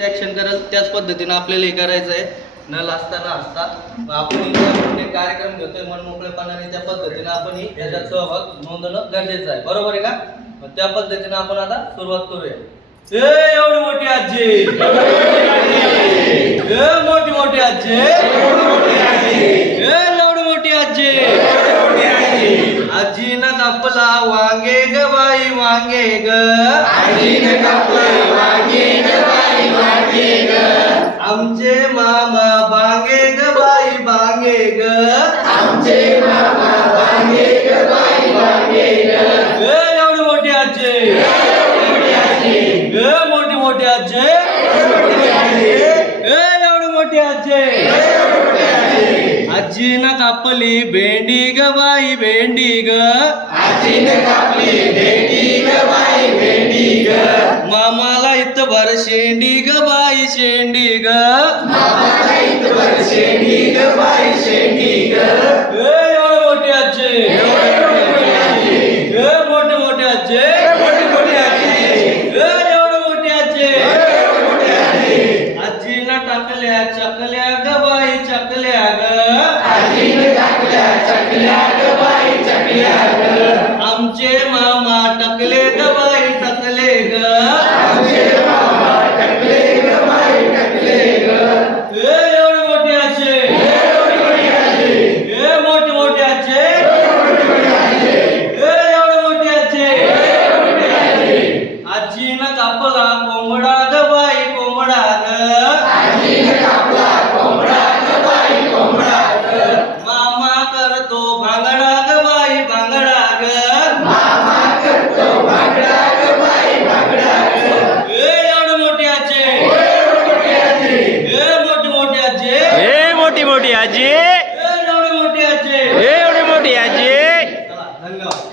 जशी ऍक्शन करत त्याच पद्धतीने आपल्याला हे करायचं आहे न लाजता न हसता मग आपण इथे कार्यक्रम घेतोय मन मोकळेपणाने त्या पद्धतीने आपण ही याच्यात सहभाग नोंदवणं गरजेचं आहे. बरोबर आहे का? मग त्या पद्धतीने आपण आता सुरुवात करूया. ए एवढी मोठी आजी! ए मोठी मोठी आजी! ए एवढी मोठी आजी! आजीनं कापला वांगे ग बाई वांगे ग! आजीनं कापला मामा बांगे ग बाई बांगे ग आमचे मामा बांगे ग बाई बांगे ग ए एवढी मोठी आजी ए मोठी मोठी आजी ए एवढी मोठी आजी आजीनं कापली भेंडी ग बाई भेंडी ग आजीनं कापली भेंडी ग बाई भेंडी ग मामाला इथं भर शेंडी ग बाई शेंडी ग. मामाला इथं भर शेंडी ग बाई शेंडी ग ए एवढी मोठी आजी. ए मोठी मोठी आजी. मोठी मोठी आजी ए एवढी मोठी आजी. आजीनं टाकल्या चकल्या ग बाई चकल्या ग. आजीनं टाकल्या चकल्या कापला कोंबडा ग बाई कोंबडा ग मामा करतो भांगडा ग बाई भांगडा ग मामा करतो भांगडा ग बाई भांगडा ग ए एवढी मोठी आजी. ए मोठी मोठी आजी. ए मोठी मोठी आजी.